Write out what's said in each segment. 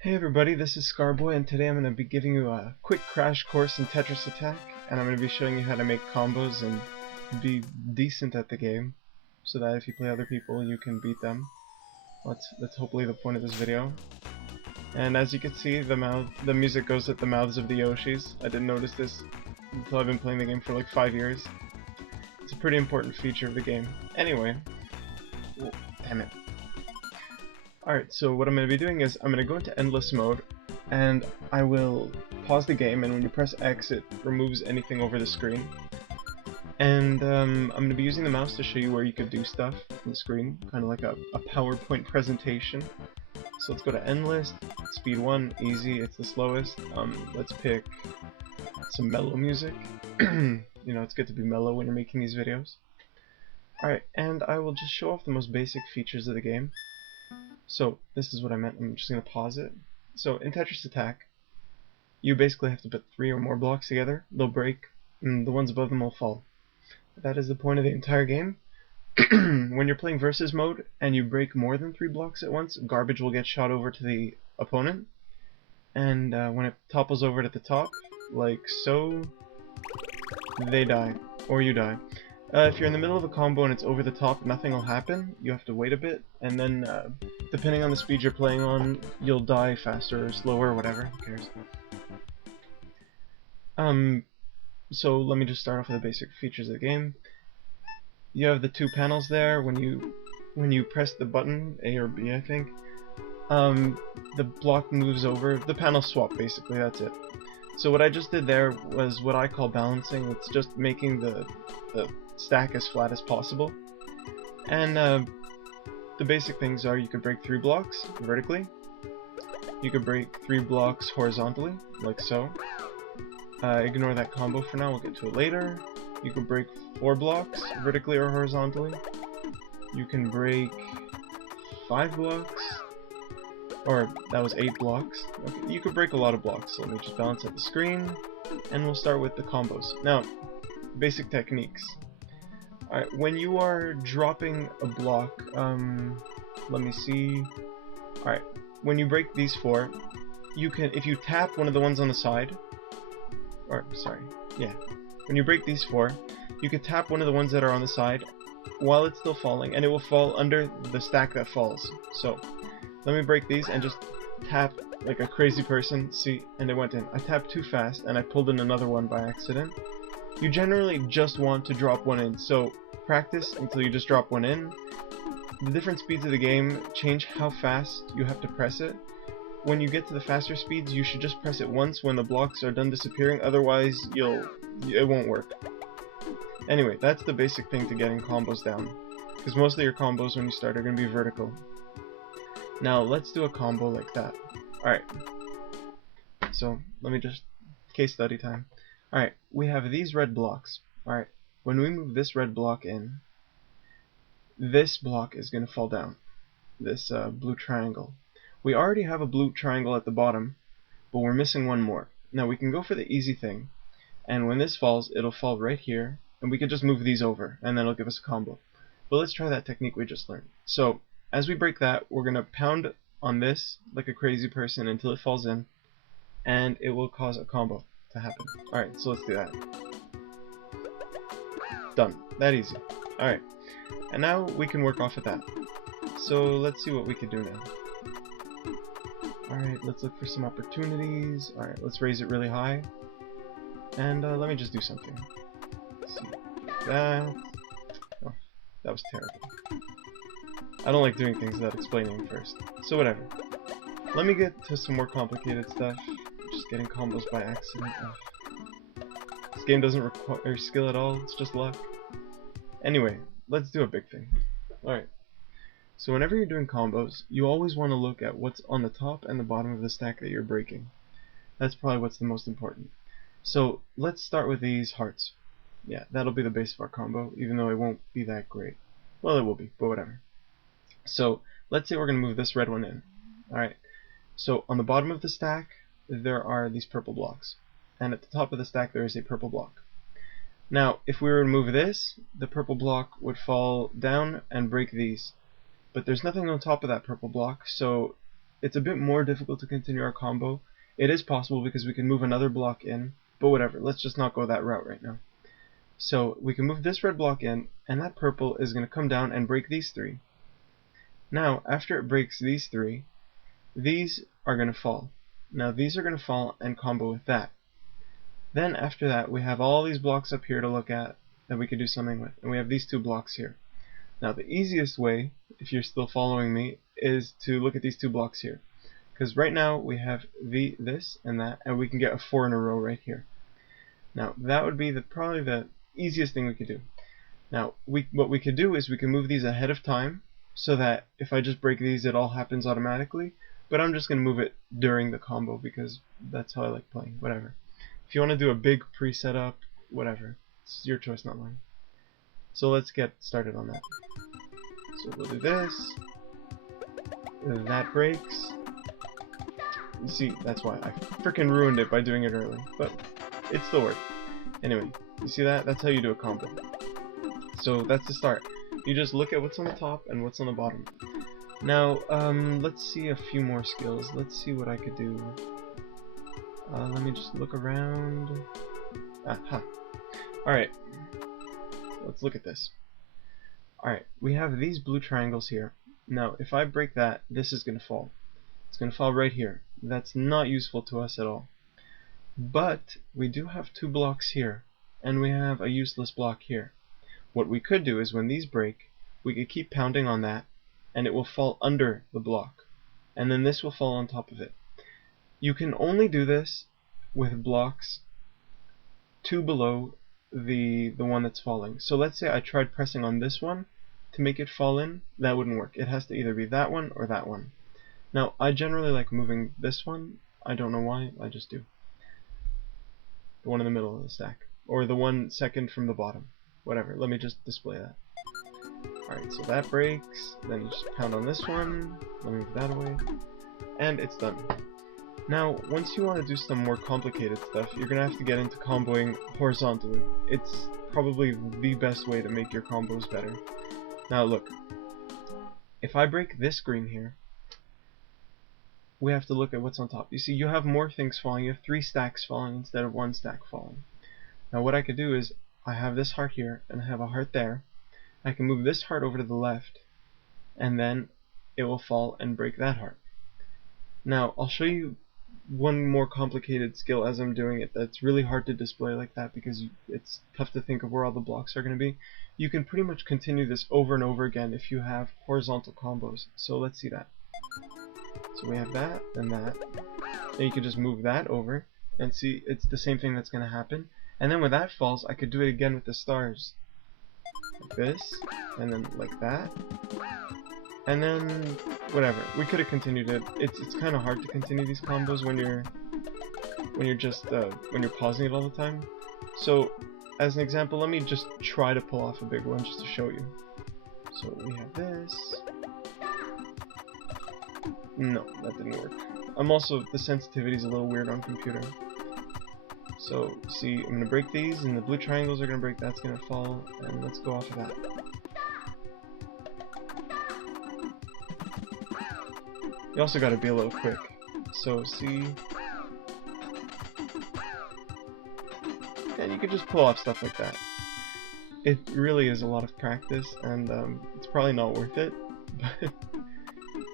Hey everybody, this is Scarboy, and today I'm going to be giving you a quick crash course in Tetris Attack, and I'm going to be showing you how to make combos and be decent at the game, so that if you play other people, you can beat them. That's hopefully the point of this video. And as you can see, the music goes at the mouths of the Yoshis. I didn't notice this until I've been playing the game for like 5 years. It's a pretty important feature of the game. Anyway, oh, damn it. Alright, so what I'm going to be doing is I'm going to go into endless mode, and I will pause the game, and when you press X it removes anything over the screen. And I'm going to be using the mouse to show you where you could do stuff on the screen, kind of like a PowerPoint presentation. So let's go to endless, speed 1, easy, it's the slowest. Let's pick some mellow music. You know, it's good to be mellow when you're making these videos. Alright, and I will just show off the most basic features of the game. So, this is what I meant. I'm just going to pause it. So, in Tetris Attack, you basically have to put 3 or more blocks together. They'll break, and the ones above them will fall. That is the point of the entire game. When you're playing versus mode, and you break more than 3 blocks at once, garbage will get shot over to the opponent. And when it topples over to the top, like so, they die. Or you die. If you're in the middle of a combo and it's over the top, nothing will happen. You have to wait a bit, and then depending on the speed you're playing on, you'll die faster or slower or whatever. Who cares? So let me just start off with the basic features of the game. You have the 2 panels there. When you press the button, A or B, I think, the block moves over. The panels swap, basically. That's it. So what I just did there was what I call balancing. It's just making the stack as flat as possible. And the basic things are you could break 3 blocks vertically. You could break 3 blocks horizontally, like so. Ignore that combo for now, we'll get to it later. You could break 4 blocks vertically or horizontally. You can break 5 blocks. Or, that was 8 blocks. Okay, you could break a lot of blocks, so let me just balance out the screen. And we'll start with the combos. Now, basic techniques. Alright, when you are dropping a block, let me see. Alright, when you break these 4, you can, if you tap one of the ones on the side, or, sorry, yeah. When you break these 4, you can tap one of the ones that are on the side while it's still falling, and it will fall under the stack that falls. So, let me break these and just tap like a crazy person, see, and it went in. I tapped too fast, and I pulled in another one by accident. You generally just want to drop one in, so practice until you just drop one in. The different speeds of the game change how fast you have to press it. When you get to the faster speeds, you should just press it once when the blocks are done disappearing, otherwise it won't work. Anyway, that's the basic thing to getting combos down, because most of your combos when you start are going to be vertical. Now let's do a combo like that. Alright, so let me just, case study time. Alright, we have these red blocks. Alright, when we move this red block in, this block is going to fall down. This blue triangle. We already have a blue triangle at the bottom, but we're missing one more. Now we can go for the easy thing, and when this falls, it'll fall right here, and we can just move these over, and then it'll give us a combo. But let's try that technique we just learned. So, as we break that, we're going to pound on this like a crazy person until it falls in, and it will cause a combo to happen. Alright, so let's do that. Done. That easy. Alright, and now we can work off of that. So let's see what we can do now. Alright, let's look for some opportunities. Alright, let's raise it really high. And let me just do something. Let's see. That. Oh, that was terrible. I don't like doing things without explaining first. So whatever. Let me get to some more complicated stuff. Just getting combos by accident. Ugh. This game doesn't require skill at all, it's just luck. Anyway, let's do a big thing. Alright. So whenever you're doing combos, you always want to look at what's on the top and the bottom of the stack that you're breaking. That's probably what's the most important. So let's start with these hearts. Yeah, that'll be the base of our combo, even though it won't be that great. Well, it will be, but whatever. So let's say we're going to move this red one in. Alright, so on the bottom of the stack, there are these purple blocks. And at the top of the stack, there is a purple block. Now, if we were to move this, the purple block would fall down and break these. But there's nothing on top of that purple block, so it's a bit more difficult to continue our combo. It is possible because we can move another block in, but whatever, let's just not go that route right now. So we can move this red block in, and that purple is going to come down and break these three. Now, after it breaks these three, these are going to fall. Now these are going to fall and combo with that. Then after that, we have all these blocks up here to look at that we could do something with, and we have these two blocks here. Now the easiest way, if you're still following me, is to look at these two blocks here. Because right now we have this and that, and we can get a 4 in a row right here. Now that would be probably the easiest thing we could do. Now what we could do is we can move these ahead of time, so that if I just break these it all happens automatically, but I'm just going to move it during the combo because that's how I like playing, whatever. If you want to do a big pre-setup, whatever, it's your choice, not mine. So let's get started on that. So we'll do this, that breaks. You see, that's why I freaking ruined it by doing it early, but it still worked. Anyway, you see that? That's how you do a combo. So that's the start. You just look at what's on the top and what's on the bottom. Now, let's see a few more skills. Let's see what I could do. Let me just look around. Aha. Alright. Let's look at this. Alright, we have these blue triangles here. Now, if I break that, this is going to fall. It's going to fall right here. That's not useful to us at all. But we do have two blocks here, and we have a useless block here. What we could do is when these break, we could keep pounding on that, and it will fall under the block. And then this will fall on top of it. You can only do this with blocks 2 below the one that's falling. So let's say I tried pressing on this one to make it fall in. That wouldn't work. It has to either be that one or that one. Now, I generally like moving this one. I don't know why, I just do. The one in the middle of the stack. Or the one second from the bottom. Whatever, let me just display that. Alright, so that breaks. Then you just pound on this one. Let me move that away. And it's done. Now, once you want to do some more complicated stuff, you're going to have to get into comboing horizontally. It's probably the best way to make your combos better. Now look, if I break this green here, we have to look at what's on top. You see, you have more things falling. You have 3 stacks falling instead of 1 stack falling. Now what I could do is, I have this heart here, and I have a heart there. I can move this heart over to the left, and then it will fall and break that heart. Now, I'll show you one more complicated skill as I'm doing it that's really hard to display like that because it's tough to think of where all the blocks are going to be. You can pretty much continue this over and over again if you have horizontal combos. So let's see that. So we have that and that. Then you can just move that over and see it's the same thing that's going to happen. And then when that falls, I could do it again with the stars. Like this, and then like that. And then whatever. We could have continued it. It's kind of hard to continue these combos when you're just when you're pausing it all the time. So as an example, let me just try to pull off a big one just to show you. So we have this. No, that didn't work. The sensitivity is a little weird on computer. So see, I'm gonna break these, and the blue triangles are gonna break. That's gonna fall, and let's go off of that. You also gotta be a little quick. So see, and you can just pull off stuff like that. It really is a lot of practice, and it's probably not worth it. But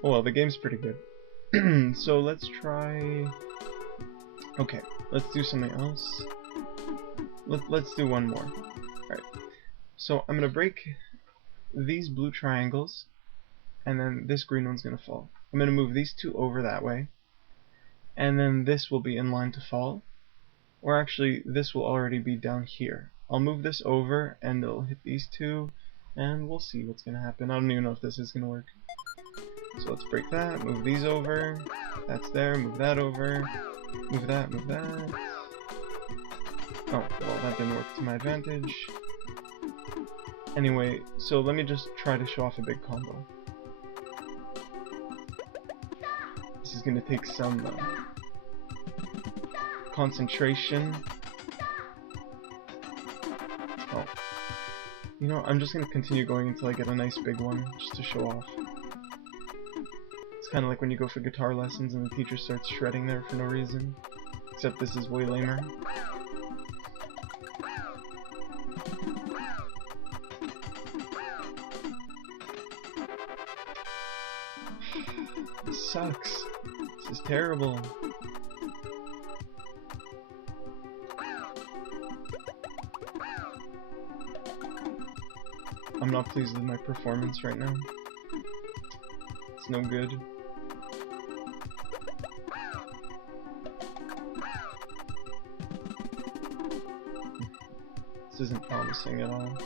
well, the game's pretty good. So let's try. Okay, let's do something else. Let's do one more. Alright, so I'm gonna break these blue triangles, and then this green one's gonna fall. I'm gonna move these two over that way, and then this will be in line to fall. Or actually, this will already be down here. I'll move this over, and it'll hit these two, and we'll see what's gonna happen. I don't even know if this is gonna work. So let's break that, move these over, that's there, move that over, move that, move that. Oh, well, that didn't work to my advantage. Anyway, so let me just try to show off a big combo. This is gonna take some concentration. Oh. You know, I'm just gonna continue going until I get a nice big one, just to show off. It's kind of like when you go for guitar lessons and the teacher starts shredding there for no reason. Except this is way lamer. This sucks. This is terrible. I'm not pleased with my performance right now. It's no good. This isn't promising at all.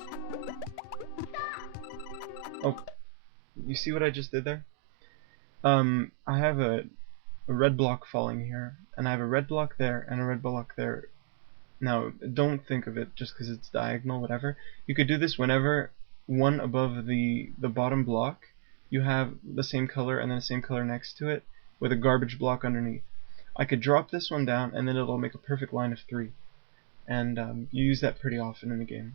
Oh, you see what I just did there? I have a red block falling here, and I have a red block there, and a red block there. Now, don't think of it just because it's diagonal, whatever. You could do this whenever one above the bottom block, you have the same color and then the same color next to it with a garbage block underneath. I could drop this one down and then it'll make a perfect line of 3. And you use that pretty often in the game.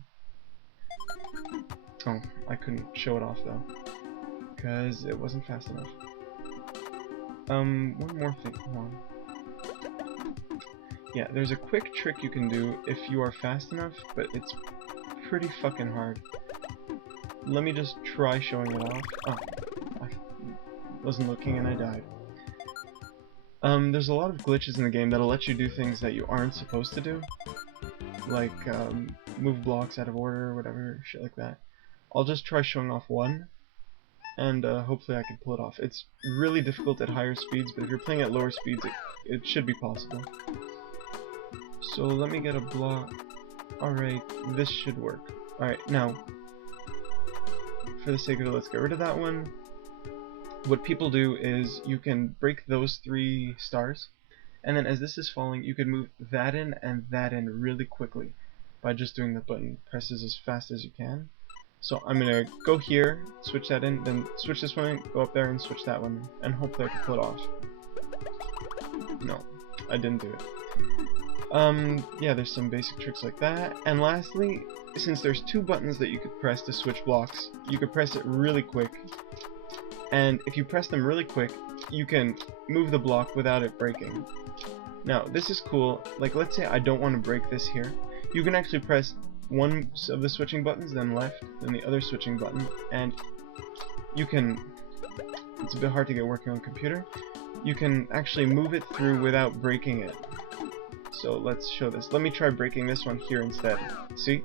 Oh, I couldn't show it off though, because it wasn't fast enough. One more thing, hold on. Yeah, there's a quick trick you can do if you are fast enough, but it's pretty fucking hard. Let me just try showing it off. Oh, I wasn't looking and I died. There's a lot of glitches in the game that'll let you do things that you aren't supposed to do. Like, move blocks out of order or whatever, shit like that. I'll just try showing off one, and hopefully I can pull it off. It's really difficult at higher speeds, but if you're playing at lower speeds, it should be possible. So let me get a block. Alright, this should work. Alright, now, for the sake of it, let's get rid of that one. What people do is you can break those 3 stars, and then as this is falling, you can move that in and that in really quickly by just doing the button presses as fast as you can. So I'm gonna go here, switch that in, then switch this one in, go up there and switch that one in, and hopefully I can pull it off. No, I didn't do it. Yeah, there's some basic tricks like that. And lastly, since there's 2 buttons that you could press to switch blocks, you could press it really quick. And if you press them really quick, you can move the block without it breaking. Now, this is cool. Like, let's say I don't want to break this here. You can actually press one of the switching buttons, then left, then the other switching button, and you can, it's a bit hard to get working on a computer, you can actually move it through without breaking it. So let's show this. Let me try breaking this one here instead. See?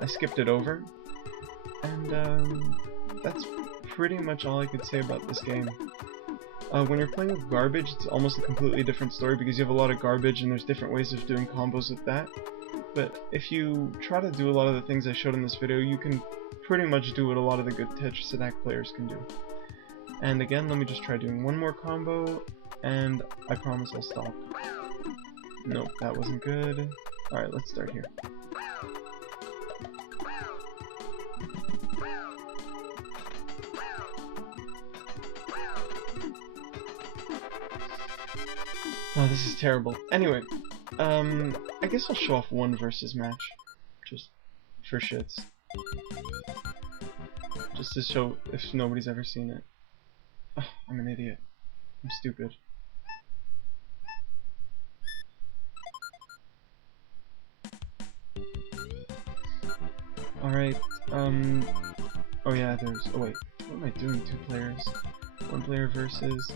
I skipped it over. And that's pretty much all I could say about this game. When you're playing with garbage, it's almost a completely different story because you have a lot of garbage and there's different ways of doing combos with that. But if you try to do a lot of the things I showed in this video, you can pretty much do what a lot of the good Tetris Attack players can do. And again, let me just try doing one more combo, and I promise I'll stop. Nope, that wasn't good. Alright, let's start here. Oh, this is terrible. Anyway, I guess I'll show off one versus match. Just for shits. Just to show if nobody's ever seen it. Oh, I'm an idiot. I'm stupid. Alright, oh yeah, there's, oh wait, what am I doing? 2 players? 1 player versus,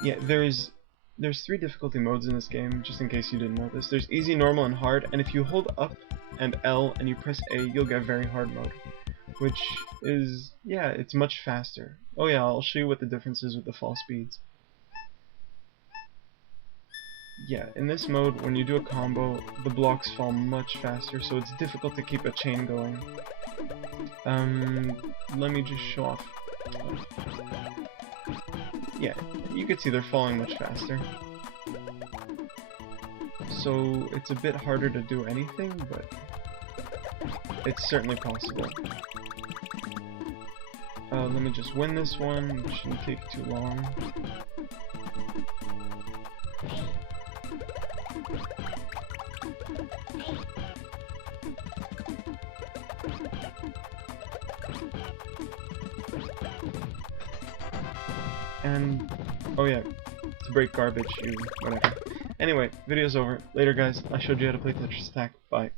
yeah, there's 3 difficulty modes in this game, just in case you didn't know this. There's easy, normal, and hard, and if you hold up and L and you press A, you'll get very hard mode. Which is, yeah, it's much faster. Oh yeah, I'll show you what the difference is with the fall speeds. Yeah, in this mode, when you do a combo, the blocks fall much faster, so it's difficult to keep a chain going. Let me just show off. Yeah, you can see they're falling much faster. So it's a bit harder to do anything, but it's certainly possible. Let me just win this one, it shouldn't take too long. And Oh yeah, to break garbage, you whatever. Anyway, video's over. Later guys, I showed you how to play Tetris Attack. Bye.